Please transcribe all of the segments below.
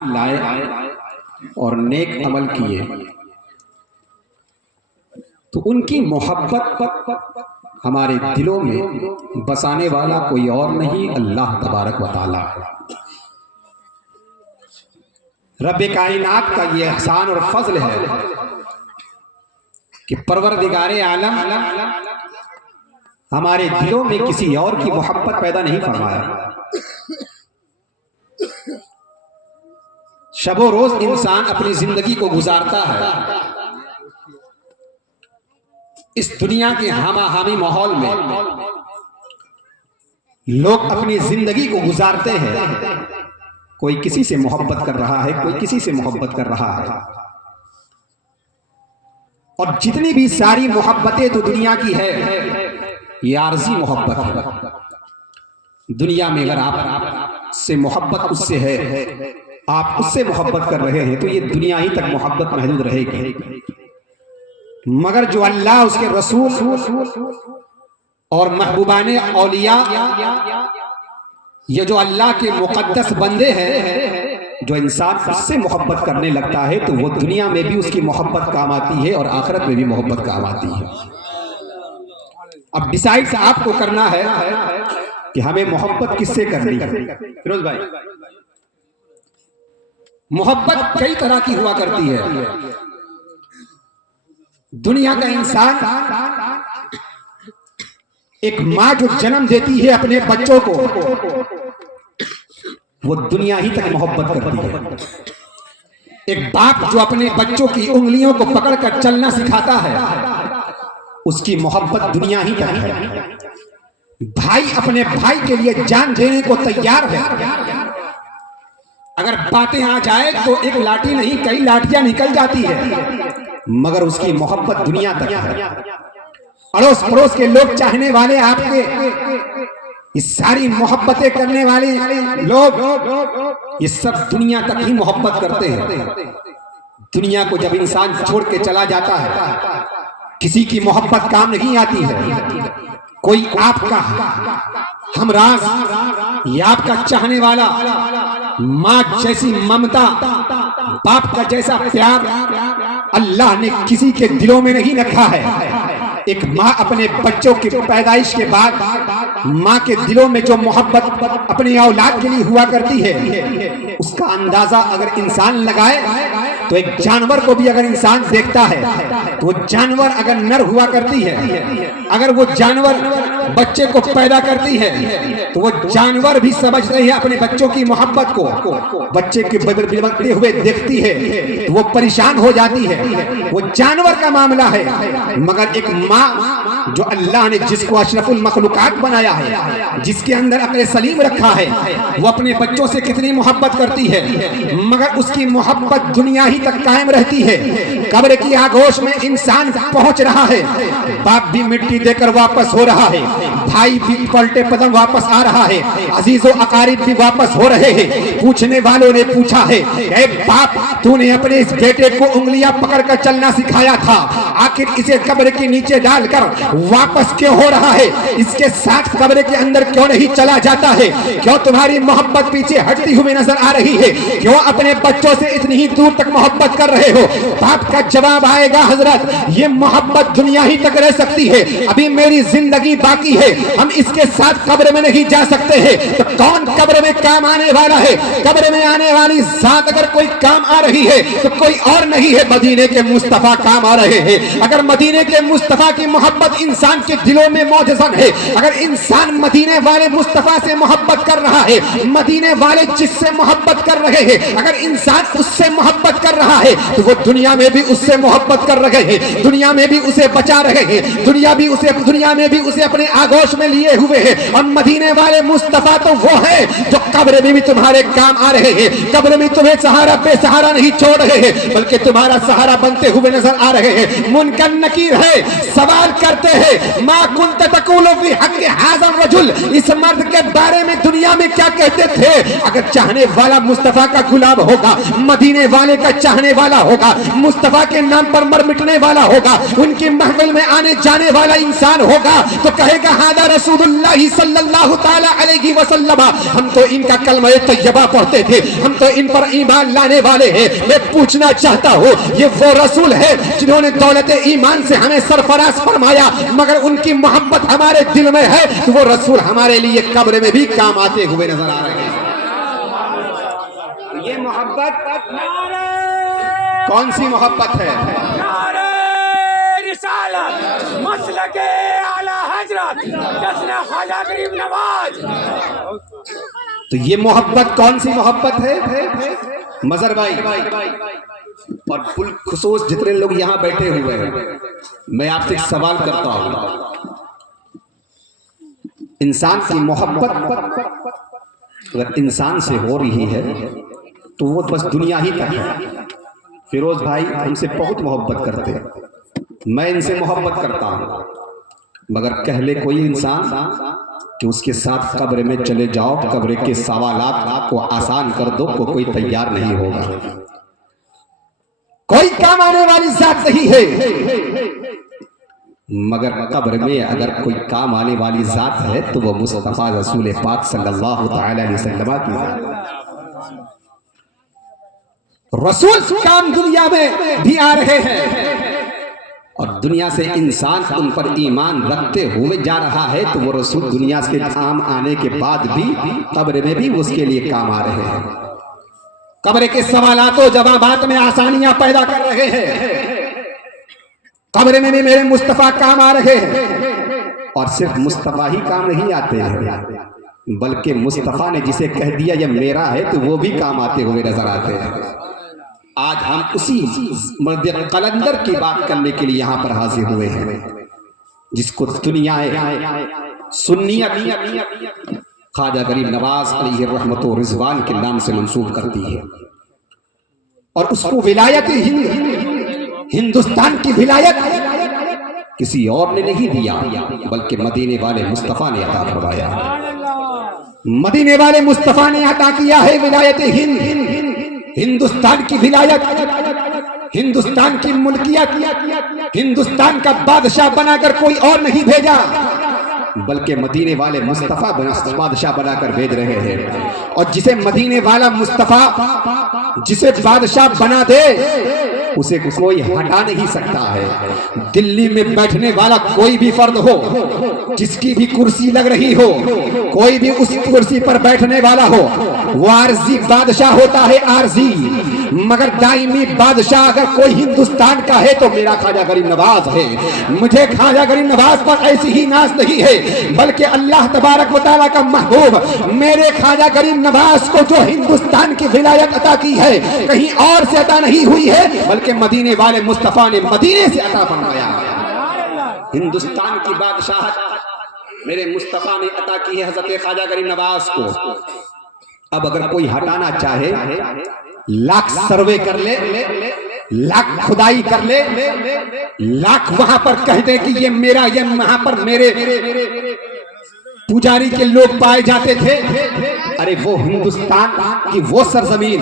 लाए और नेक अमल किए तो उनकी मोहब्बत हमारे दिलों में बसाने वाला कोई और नहीं, अल्लाह तबारक व तआला है। रब्बे कायनात का ये एहसान और फजल है कि परवरदिगारे आलम हमारे दिलों में किसी और की मोहब्बत पैदा नहीं फरमाया। शबो रोज इंसान अपनी जिंदगी को गुजारता है इस दुनिया के हामाहामी माहौल में। लोग अपनी जिंदगी को गुजारते हैं, कोई किसी से मोहब्बत कर रहा है, कोई किसी से मोहब्बत कर रहा है। और जितनी भी सारी मोहब्बतें तो दुनिया की है, ये आरजी मोहब्बत है। दुनिया में अगर आप से मोहब्बत उससे है, आप उससे मोहब्बत कर रहे हैं, तो ये दुनिया ही तक मोहब्बत महदूद रहेगी। मगर जो अल्लाह, उसके रसूल और महबूबाने औलिया, ये जो अल्लाह के मुकद्दस बंदे हैं, जो इंसान उससे मोहब्बत करने लगता है तो वो दुनिया में भी उसकी मोहब्बत काम आती है और आखिरत में भी मोहब्बत काम आती है। अब डिसाइड आपको करना है कि हमें मोहब्बत किससे करनी है। फिरोज भाई, मोहब्बत कई तरह की हुआ करती है। दुनिया का इंसान, एक माँ जो जन्म देती है अपने बच्चों को, वो दुनिया ही तक मोहब्बत करती है। एक बाप जो अपने बच्चों की उंगलियों को पकड़कर चलना सिखाता है, उसकी मोहब्बत दुनिया ही तक है। भाई अपने भाई के लिए जान देने को तैयार है। अगर बातें आ जाए तो एक लाठी नहीं कई लाठियां निकल जाती है, मगर उसकी मोहब्बत दुनिया तक है। अड़ोस पड़ोस के लोग चाहने वाले, आपके ये सारी मोहब्बतें करने वाले लोग, ये सब दुनिया तक ही मोहब्बत करते हैं। दुनिया को जब इंसान छोड़ के चला जाता है, किसी की मोहब्बत काम नहीं आती है। कोई आपका हमराज या आपका चाहने वाला, माँ जैसी ममता, बाप का जैसा प्यार अल्लाह ने किसी के दिलों में नहीं रखा है। एक माँ अपने बच्चों की पैदाइश के बाद माँ के दिलों में जो मोहब्बत अपनी औलाद के लिए हुआ करती है, उसका अंदाजा अगर इंसान लगाए तो एक जानवर को भी अगर इंसान देखता है तो वो जानवर अगर नर हुआ करती है, अगर वो जानवर बच्चे को पैदा करती है तो वो जानवर भी समझते हैं अपने बच्चों की मोहब्बत को। बच्चे के बिलखते हुए देखती है तो वो परेशान हो जाती है, वो जानवर का मामला है। मगर एक माँ जो अल्लाह ने जिसको अशरफुल मखलूकात बनाया है, जिसके अंदर अक्ल सलीम रखा है, वो अपने बच्चों से कितनी मोहब्बत करती है, मगर उसकी मोहब्बत दुनिया ही तक कायम रहती है। कब्र की आगोश में इंसान पहुंच रहा है, बाप भी मिट्टी देकर वापस हो रहा है, भाई भी पलटे पदम वापस आ रहा है, अजीजों अकारिब भी वापस हो रहे हैं। पूछने वालों ने पूछा है, ए बाप, तूने अपने इस बेटे को उंगलियां पकड़कर चलना सिखाया था, आखिर इसे कब्र के नीचे डालकर वापस क्यों हो रहा है? इसके साथ कब्र के अंदर क्यों नहीं चला जाता है? क्यों तुम्हारी मोहब्बत पीछे हटती हुई नजर आ रही है? क्यों अपने बच्चों से इतनी ही दूर तक मोहब्बत कर रहे हो? बाप का जवाब आएगा, हजरत, ये मोहब्बत दुनिया ही तक रह सकती है, अभी मेरी जिंदगी बाकी है, हम इसके साथ कब्र में नहीं जा सकते हैं। तो कौन कब्र में काम आने वाला है? कब्र में आने वाली जात अगर कोई काम आ रही है तो कोई और नहीं है, मदीने के मुस्तफा काम आ रहे हैं। अगर मदीने के मुस्तफा की मोहब्बत इंसान के दिलों में मौजूद है, अगर इंसान मदीने वाले मुस्तफा से मोहब्बत कर रहा है, मदीने वाले जिससे मोहब्बत कर रहे हैं, अगर इंसान उससे मोहब्बत कर रहा है तो वो दुनिया में भी उससे मोहब्बत कर रहे हैं, दुनिया में भी उसे बचा रहे हैं, दुनिया में भी उसे अपने आगोश में लिए हुए हैं। और मदीने वाले मुस्तफा तो वो है जो कब्र में भी तुम्हारे काम आ रहे हैं, कब्र में तुम्हें सहारा बेसहारा नहीं छोड़ रहे हैं, बल्कि तुम्हारा सहारा बनते हुए नजर आ रहे हैं। मुनकर नकीर है, सवाल करते हैं, मा कुंत तकुलु फी हक़्क़ि हाज़ा रजुल, इस मर्द के बारे में दुनिया में क्या कहते थे? अगर चाहने वाला मुस्तफा का गुलाम होगा, मदीने वाले का चाहने वाला होगा, मुस्तफा के नाम पर मर मिटने वाला होगा, उनकी महफिल में आने जाने वाला इंसान होगा तो कहेगा हादा रसूलुल्लाह सल्लल्लाहु ताला अलैहि वसल्लम, हम तो इनका कलमा तैयबा पढ़ते थे, हम तो इन पर ईमान लाने वाले हैं। मैं पूछना चाहता हूँ, ये वो रसूल है जिन्होंने दौलत ईमान से हमें सरफराज फरमाया, मगर उनकी मोहब्बत हमारे दिल में है तो वो रसूल हमारे लिए कब्र में भी काम आते हुए नजर आ रहे हैं। ये मोहब्बत कौन सी मोहब्बत है? मसलके आला हजरत जश्न ख्वाजा गरीब नवाज। तो ये मोहब्बत कौन सी मोहब्बत है? मजर भाई और खुसूस जितने लोग यहाँ बैठे हुए हैं, मैं आपसे एक सवाल करता हूँ, इंसान की मोहब्बत अगर इंसान से हो रही है तो वो बस दुनिया ही तक है। फिरोज भाई हमसे बहुत मोहब्बत करते हैं, मैं इनसे मोहब्बत करता हूँ, मगर कह ले कोई इंसान कि उसके साथ कब्र में चले जाओ, कब्र के सवालात को आसान कर दो, कोई तैयार नहीं होगा। कोई काम आने वाली जात नहीं है, मगर कब्र में अगर कोई काम आने वाली जात है तो वो मुस्तफा रसूल पाक सल्लल्लाहु अलैहि वसल्लम की जात है। रसूल काम दुनिया में भी आ रहे हैं और दुनिया से इंसान उन पर ईमान रखते हुए जा रहा है, तो वो रसूल दुनिया से काम आने के बाद भी कब्र में भी उसके लिए काम आ रहे हैं। कब्र के सवालात जवाबात में आसानियां पैदा कर रहे हैं। कब्र में भी मेरे मुस्तफा काम आ रहे हैं, और सिर्फ मुस्तफा ही काम नहीं आते हैं, बल्कि मुस्तफा ने जिसे कह दिया ये मेरा है तो वो भी काम आते हुए नजर आते हैं। आज हम उसी मर्द कलंदर की बात करने के लिए यहाँ पर हाजिर हुए हैं, जिसको दुनिया सुन्नियत ख्वाजा गरीब नवाज अलैहि रहमत व रिजवान के नाम से मंसूब करती है, और उसको विलायत हिंदुस्तान की विलायत किसी और ने नहीं दिया, बल्कि मदीने वाले मुस्तफा ने अता फरमाया। मदीने वाले मुस्तफा ने अता किया है विलायत हिंदुस्तान की विलायत, हिंदुस्तान की मुल्कियत, हिंदुस्तान का बादशाह बनाकर कोई और नहीं भेजा, बल्कि मदीने वाले मुस्तफा बादशाह बनाकर भेज रहे हैं। और जिसे मदीने वाला मुस्तफा जिसे बादशाह बना दे उसे कोई हटा नहीं सकता है। दिल्ली में बैठने वाला कोई भी फर्द हो, जिसकी भी कुर्सी लग रही हो, कोई भी उस कुर्सी पर बैठने वाला हो, वो आरजी बादशाह होता है, आरजी, मगर दायमी बादशाह अगर कोई हिंदुस्तान का है तो मेरा ख्वाजा गरीब नवाज है। मुझे ख्वाजा गरीब नवाज पर ऐसी ही नाज नहीं है, बल्कि अल्लाह तबारक व तआला का महबूब मेरे ख्वाजा गरीब नवाज को जो हिंदुस्तान की विलायत अता की है कहीं और से अता नहीं हुई है, बल्कि मदीने वाले मुस्तफा ने मदीने से अता फरमाया। हिंदुस्तान की बादशाहत मेरे मुस्तफा ने अता की है हजरत ख्वाजा गरीब नवाज को। अब अगर कोई हटाना चाहे, लाख सर्वे कर ले, लाख खुदाई कर ले, लाख वहां पर कह दे कि ये मेरा, ये वहां पर मेरे पुजारी के लोग पाए जाते थे, अरे वो हिंदुस्तान की वो सरजमीन,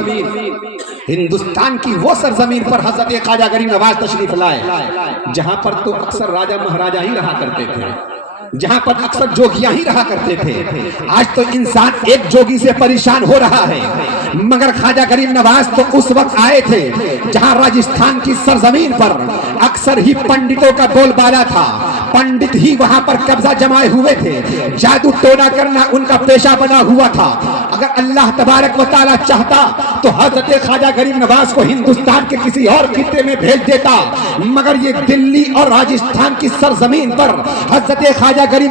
हिंदुस्तान की वो सरजमीन पर हजरत ख्वाजा गरीब नवाज तशरीफ लाए, जहां पर तो अक्सर राजा महाराजा ही रहा करते थे, जहां पर अक्सर जोगियां ही रहा करते थे। आज तो इंसान एक जोगी से परेशान हो रहा है, मगर ख्वाजा गरीब नवाज तो उस वक्त आए थे जहां राजस्थान की सरजमीन पर अक्सर ही पंडितों का बोलबाला था, पंडित ही वहां पर कब्जा जमाए हुए थे, जादू टोना करना उनका पेशा बना हुआ था। अगर अल्लाह तबारक व तआला चाहता तो हजरत ख्वाजा गरीब नवाज को हिंदुस्तान के किसी और खित्ते में भेज देता, मगर ये दिल्ली और राजस्थान की सरजमीन पर हजरत ख्वाजा गरीब